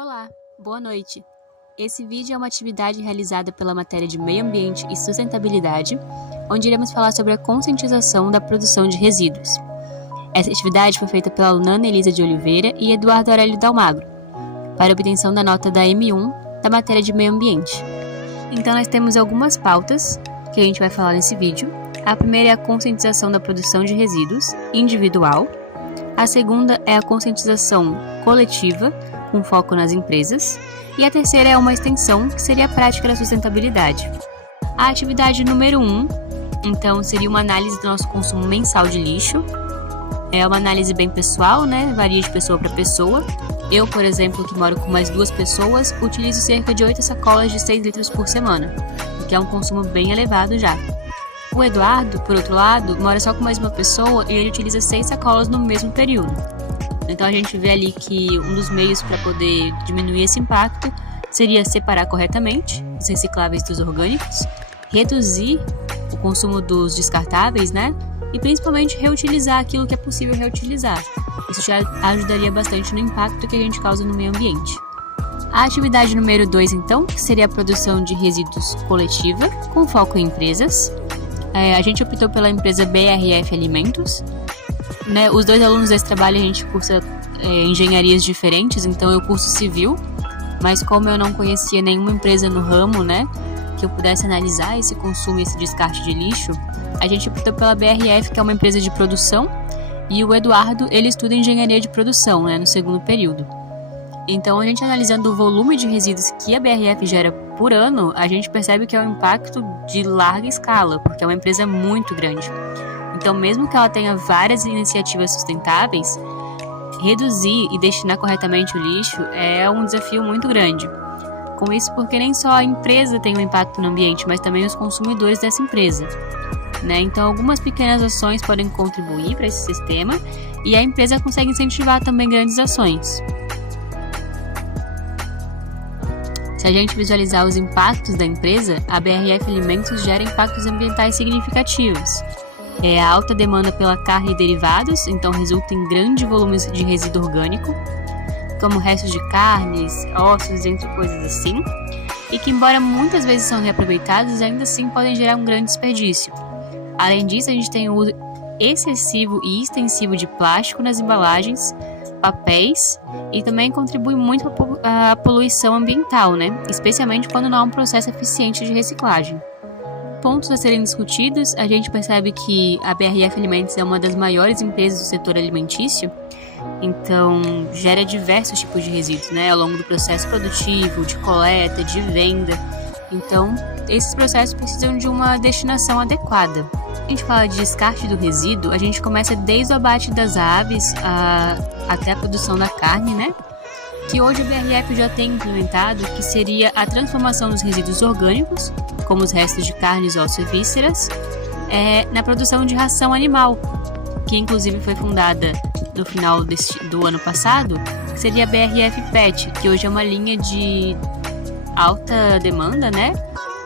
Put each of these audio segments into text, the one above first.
Olá, boa noite. Esse vídeo é uma atividade realizada pela matéria de Meio Ambiente e Sustentabilidade, onde iremos falar sobre a conscientização da produção de resíduos. Essa atividade foi feita pela aluna Ana Elisa de Oliveira e Eduardo Aurélio Dalmagro, para obtenção da nota da M1 da matéria de Meio Ambiente. Então nós temos algumas pautas que a gente vai falar nesse vídeo. A primeira é a conscientização da produção de resíduos individual. A segunda é a conscientização coletiva, com foco nas empresas. E a terceira é uma extensão, que seria a prática da sustentabilidade. A atividade número 1, então, seria uma análise do nosso consumo mensal de lixo. É uma análise bem pessoal, né? Varia de pessoa para pessoa. Eu, por exemplo, que moro com mais 2 pessoas, utilizo cerca de 8 sacolas de 6 litros por semana, o que é um consumo bem elevado já. O Eduardo, por outro lado, mora só com mais uma pessoa e ele utiliza 6 sacolas no mesmo período. Então a gente vê ali que um dos meios para poder diminuir esse impacto seria separar corretamente os recicláveis dos orgânicos, reduzir o consumo dos descartáveis, né? E principalmente reutilizar aquilo que é possível reutilizar. Isso já ajudaria bastante no impacto que a gente causa no meio ambiente. A atividade número 2, então, seria a produção de resíduos coletiva, com foco em empresas. A gente optou pela empresa BRF Alimentos. Né? Os 2 alunos desse trabalho a gente cursa engenharias diferentes, então eu curso civil, mas como eu não conhecia nenhuma empresa no ramo, né, que eu pudesse analisar esse consumo e esse descarte de lixo, a gente optou pela BRF, que é uma empresa de produção, e o Eduardo, ele estuda engenharia de produção, né, no segundo período. Então, a gente analisando o volume de resíduos que a BRF gera por ano, a gente percebe que é um impacto de larga escala, porque é uma empresa muito grande. Então, mesmo que ela tenha várias iniciativas sustentáveis, reduzir e destinar corretamente o lixo é um desafio muito grande. Com isso, porque nem só a empresa tem um impacto no ambiente, mas também os consumidores dessa empresa. Né? Então, algumas pequenas ações podem contribuir para esse sistema e a empresa consegue incentivar também grandes ações. Se a gente visualizar os impactos da empresa, a BRF Alimentos gera impactos ambientais significativos. A alta demanda pela carne e derivados, então resulta em grandes volumes de resíduo orgânico, como restos de carnes, ossos, entre coisas assim, e que, embora muitas vezes são reaproveitados, ainda assim podem gerar um grande desperdício. Além disso, a gente tem o uso excessivo e extensivo de plástico nas embalagens, papéis, e também contribui muito à poluição ambiental, né? Especialmente quando não há um processo eficiente de reciclagem. Pontos a serem discutidos, a gente percebe que a BRF Alimentos é uma das maiores empresas do setor alimentício, então gera diversos tipos de resíduos, né, ao longo do processo produtivo, de coleta, de venda. Então, esses processos precisam de uma destinação adequada. Quando a gente fala de descarte do resíduo, a gente começa desde o abate das aves até a produção da carne, né? Que hoje a BRF já tem implementado, que seria a transformação dos resíduos orgânicos, como os restos de carnes, ossos e vísceras, na produção de ração animal, que inclusive foi fundada no final do ano passado, que seria a BRF Pet, que hoje é uma linha de alta demanda, né?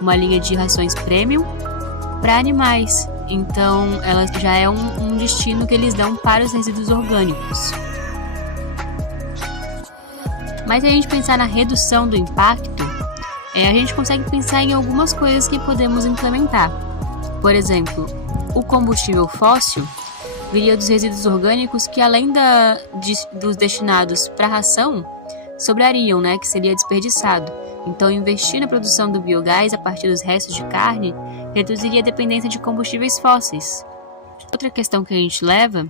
Uma linha de rações premium para animais. Então, ela já é um destino que eles dão para os resíduos orgânicos. Mas se a gente pensar na redução do impacto, a gente consegue pensar em algumas coisas que podemos implementar. Por exemplo, o combustível fóssil viria dos resíduos orgânicos que, além dos destinados para ração, sobrariam, né, que seria desperdiçado. Então, investir na produção do biogás a partir dos restos de carne reduziria a dependência de combustíveis fósseis. Outra questão que a gente leva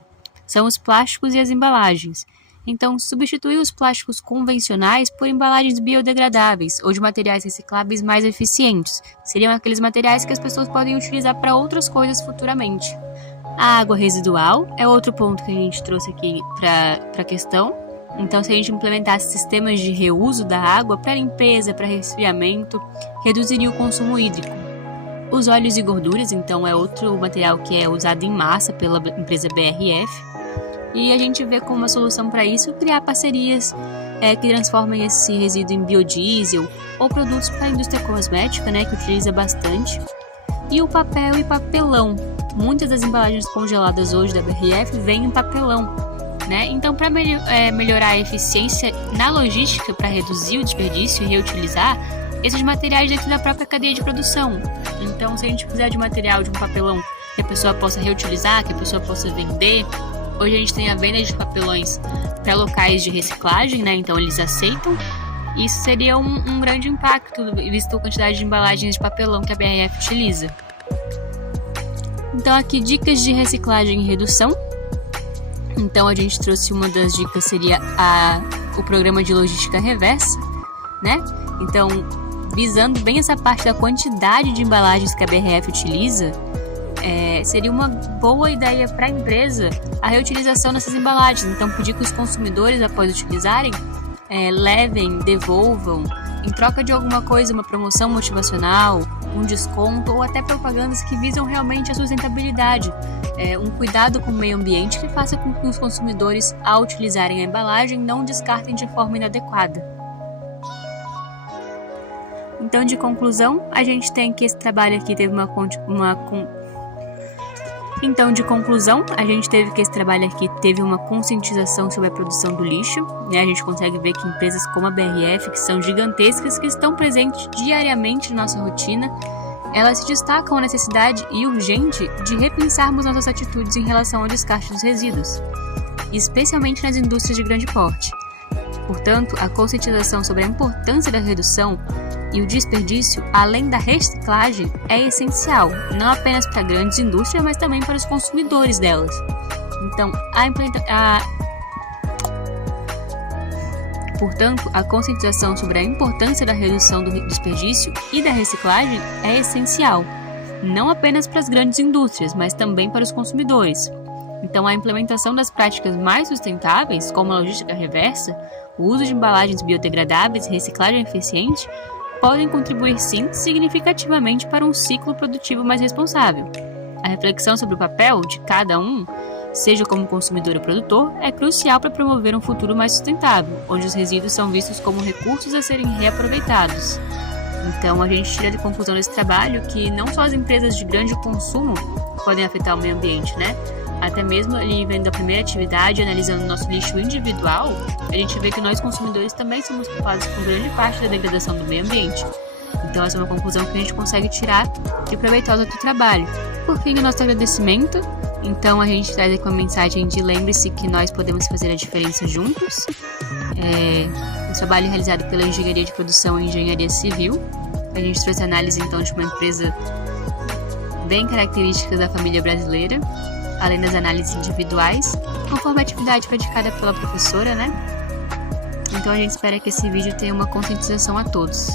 são os plásticos e as embalagens. Então, substituir os plásticos convencionais por embalagens biodegradáveis ou de materiais recicláveis mais eficientes. Seriam aqueles materiais que as pessoas podem utilizar para outras coisas futuramente. A água residual é outro ponto que a gente trouxe aqui para a questão. Então, se a gente implementasse sistemas de reuso da água para limpeza, para resfriamento, reduziria o consumo hídrico. Os óleos e gorduras, então, é outro material que é usado em massa pela empresa BRF. E a gente vê como uma solução para isso criar parcerias que transformem esse resíduo em biodiesel ou produtos para a indústria cosmética, né, que utiliza bastante. E o papel e papelão. Muitas das embalagens congeladas hoje da BRF vêm em papelão. né? Então, para melhorar a eficiência na logística para reduzir o desperdício e reutilizar esses materiais dentro da própria cadeia de produção. Então, se a gente precisar de material, de um papelão que a pessoa possa reutilizar, que a pessoa possa vender, hoje a gente tem a venda de papelões para locais de reciclagem, né? Então, eles aceitam. Isso seria um grande impacto, visto a quantidade de embalagens de papelão que a BRF utiliza. Então, aqui dicas de reciclagem e redução. Então, a gente trouxe uma das dicas, seria o programa de logística reversa, né? Então, visando bem essa parte da quantidade de embalagens que a BRF utiliza, seria uma boa ideia para a empresa a reutilização dessas embalagens. Então, pedir que os consumidores, após utilizarem, levem, devolvam, em troca de alguma coisa, uma promoção motivacional, um desconto ou até propagandas que visam realmente a sustentabilidade, um cuidado com o meio ambiente que faça com que os consumidores, ao utilizarem a embalagem, não descartem de forma inadequada. Então, de conclusão, a gente tem que esse trabalho aqui teve uma conscientização sobre a produção do lixo, né? A gente consegue ver que empresas como a BRF, que são gigantescas, que estão presentes diariamente na nossa rotina, elas se destacam a necessidade e urgente de repensarmos nossas atitudes em relação ao descarte dos resíduos, especialmente nas indústrias de grande porte. Portanto, a conscientização sobre a importância da redução e o desperdício, além da reciclagem, é essencial, não apenas para grandes indústrias, mas também para os consumidores delas. Então, portanto, a conscientização sobre a importância da redução do desperdício e da reciclagem é essencial, não apenas para as grandes indústrias, mas também para os consumidores. Então, a implementação das práticas mais sustentáveis, como a logística reversa, o uso de embalagens biodegradáveis e reciclagem eficiente, podem contribuir, sim, significativamente para um ciclo produtivo mais responsável. A reflexão sobre o papel de cada um, seja como consumidor ou produtor, é crucial para promover um futuro mais sustentável, onde os resíduos são vistos como recursos a serem reaproveitados. Então, a gente tira de conclusão desse trabalho que não só as empresas de grande consumo podem afetar o meio ambiente, né? Até mesmo ali vendo a primeira atividade, analisando o nosso lixo individual, a gente vê que nós consumidores também somos culpados por grande parte da degradação do meio ambiente. Então essa é uma conclusão que a gente consegue tirar e proveitosa do trabalho. Por fim, o nosso agradecimento. Então a gente traz aqui uma mensagem de lembre-se que nós podemos fazer a diferença juntos. Um trabalho realizado pela Engenharia de Produção e Engenharia Civil. A gente trouxe análise então de uma empresa bem característica da família brasileira, além das análises individuais, conforme a atividade praticada pela professora, né? Então a gente espera que esse vídeo tenha uma conscientização a todos.